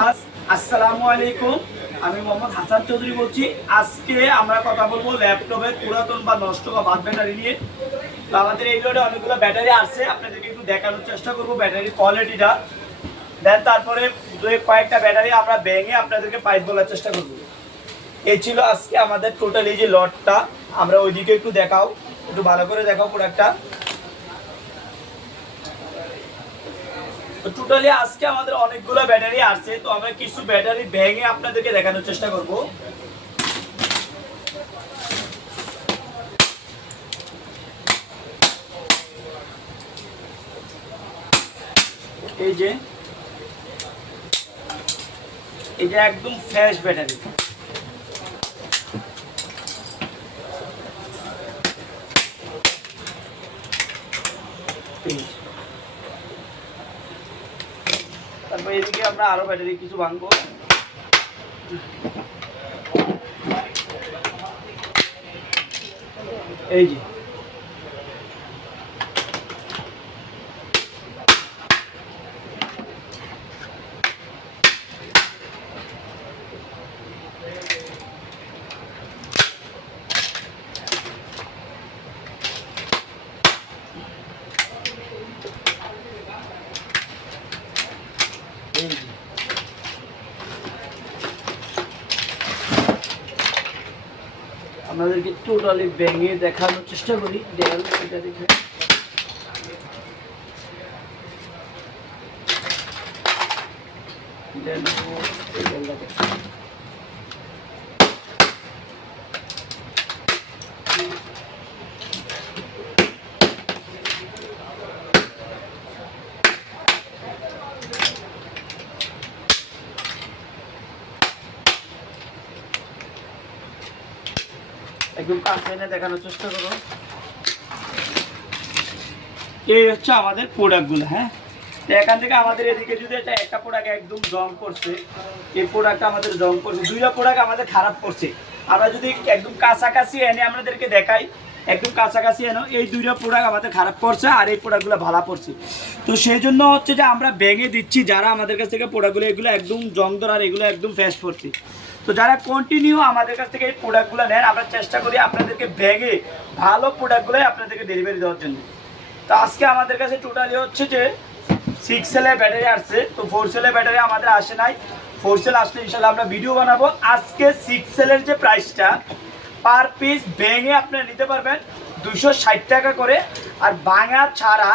হাস- আসসালামু আলাইকুম। আমি মোহাম্মদ হাসান চৌধুরী বলছি। আজকে আমরা কথা বলব ল্যাপটপের পুরাতন বা নষ্ট বা বাদ ব্যাটারি নিয়ে। তো আমাদের এই লোডে অনেকগুলো ব্যাটারি আছে আপনাদেরকে একটু দেখানোর চেষ্টা করব ব্যাটারির কোয়ালিটিটা। দেন তারপরে দু কয়েকটা ব্যাটারি আমরা ভেঙে আপনাদেরকে প্রাইস বলার চেষ্টা করব। এই ছিল আজকে আমাদের টোটাল এই যে লটটা আমরা ওইদিকে একটু দেখাও। একটু ভালো করে দেখাও প্রোডাক্টটা টোটালি আজকে আমাদের অনেকগুলো ব্যাটারি আছে তো আমরা কিছু ব্যাটারি ভেঙে আপনাদেরকে দেখানোর চেষ্টা করব। এই যে, এটা একদম ফ্রেশ ব্যাটারি এই যে। তারপর এদিকে আমরা আরও ব্যাটারি কিছু ভাঙবো। এই যে। আপনাদেরকে টোটালি ভেঙে দেখানোর চেষ্টা করি। দেখে। এই হচ্ছে আমাদের প্রোডাক্টগুলো হ্যাঁ? তো এখান থেকে আমাদের এদিকে যদি এটা একটা প্রোডাক্ট একদম জম করছে, এই প্রোডাক্ট আমাদের জম করছে, দুইটা প্রোডাক্ট আমাদের খারাপ করছে। আমরা যদি একদম কাছাকাছি এনে আমাদেরকে দেখাই একদম কাছাকাছি এনে, এই দুইটা প্রোডাক্ট আমাদের খারাপ করছে আর এই প্রোডাক্টগুলো ভালো পড়ছে তো সেই জন্য হচ্ছে যে আমরা ভেঙে দিচ্ছি যারা আমাদের কাছ থেকে প্রোডাক্টগুলো এগুলো একদম জং আর এগুলো একদম ফ্যাস পড়ছে তো যারা কন্টিনিউ আমাদের কাছ থেকে এই প্রোডাক্টগুলো নেন, আমরা চেষ্টা করি আপনাদেরকে ভেঙে ভালো প্রোডাক্টগুলোই আপনাদেরকে ডেলিভারি দেওয়ার জন্য। তো আজকে আমাদের কাছে টোটালি হচ্ছে যে সিক্স সেলের ব্যাটারি আসছে। তো ফোর সেলের ব্যাটারি আমাদের আসে নাই। ফোর সেল আসলে ইনশাল্লাহ আমরা ভিডিও বানাবো। আজকে সিক্স সেলের যে প্রাইসটা পার পিস ভেঙে আপনারা নিতে পারবেন দুশো ষাট টাকা করে। আর ভাঙা ছাড়া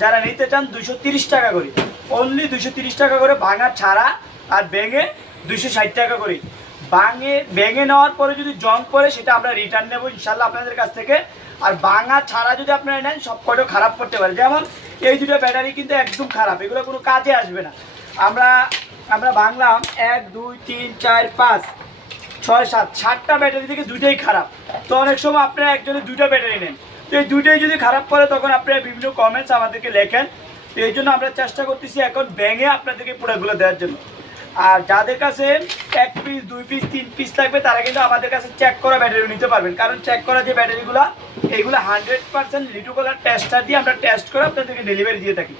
যারা নিতে চান দুশো তিরিশ টাকা করে। অনলি দুশো তিরিশ টাকা করে ভাঙা ছাড়া আর ভেঙে দুশো ষাট টাকা করে। ভাঙে, ভেঙে নেওয়ার পরে যদি জং পড়ে, সেটা আমরা রিটার্ন নেব ইনশাল্লাহ আপনাদের কাছ থেকে। আর ভাঙা ছাড়া যদি আপনারা নেন, সব কটাও খারাপ করতে পারে। যেমন এই দুটো ব্যাটারি কিন্তু একদম খারাপ, এগুলো কোনো কাজে আসবে না। আমরা আমরা ভাঙলাম এক, দুই, তিন, চার, পাঁচ। ছয়, সাত, সাতটা ব্যাটারি থেকে দুইটাই খারাপ। তো অনেক সময় আপনারা একজনে দুইটা ব্যাটারি নেন। তো এই দুইটাই যদি খারাপ করে, তখন আপনারা বিভিন্ন কমেন্টস আমাদেরকে লেখেন। তো এই জন্য আমরা চেষ্টা করতেছি এখন ভেঙে আপনাদেরকে প্রোডাক্টগুলো দেওয়ার জন্য। আর যাদের কাছে এক পিস দুই পিস তিন পিস লাগবে, তারা কিন্তু আমাদের কাছে চেক করা ব্যাটারি নিতে পারবেন। কারণ চেক করা যে ব্যাটারিগুলো এইগুলো হান্ড্রেড পার্সেন্ট লিটু কলার টেস্টার দিয়ে আমরা টেস্ট করে আপনাদেরকে ডেলিভারি দিয়ে থাকি।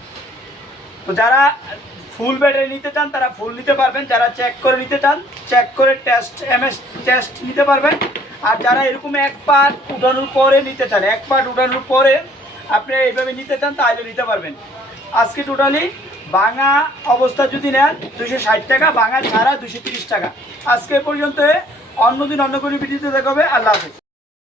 তো যারা ফুল ব্যাটারি নিতে চান, তারা ফুল নিতে পারবেন। যারা চেক করে নিতে চান চেক করে টেস্ট এমএস টেস্ট নিতে পারবেন। আর যারা এরকম এক পার্ট উঠানোর পরে নিতে চান, এক পার্ট উঠানোর পরে আপনি এইভাবে নিতে চান, তাহলে নিতে পারবেন। আজকে টোটালি ভাঙা অবস্থা যদি নেন দুশো ষাট টাকা, ভাঙা ছাড়া দুশো তিরিশ টাকা। আজকে পর্যন্ত, অন্যদিন অন্য কোনো ভিডিওতে দেখাবে আল্লাহ হাফেজ।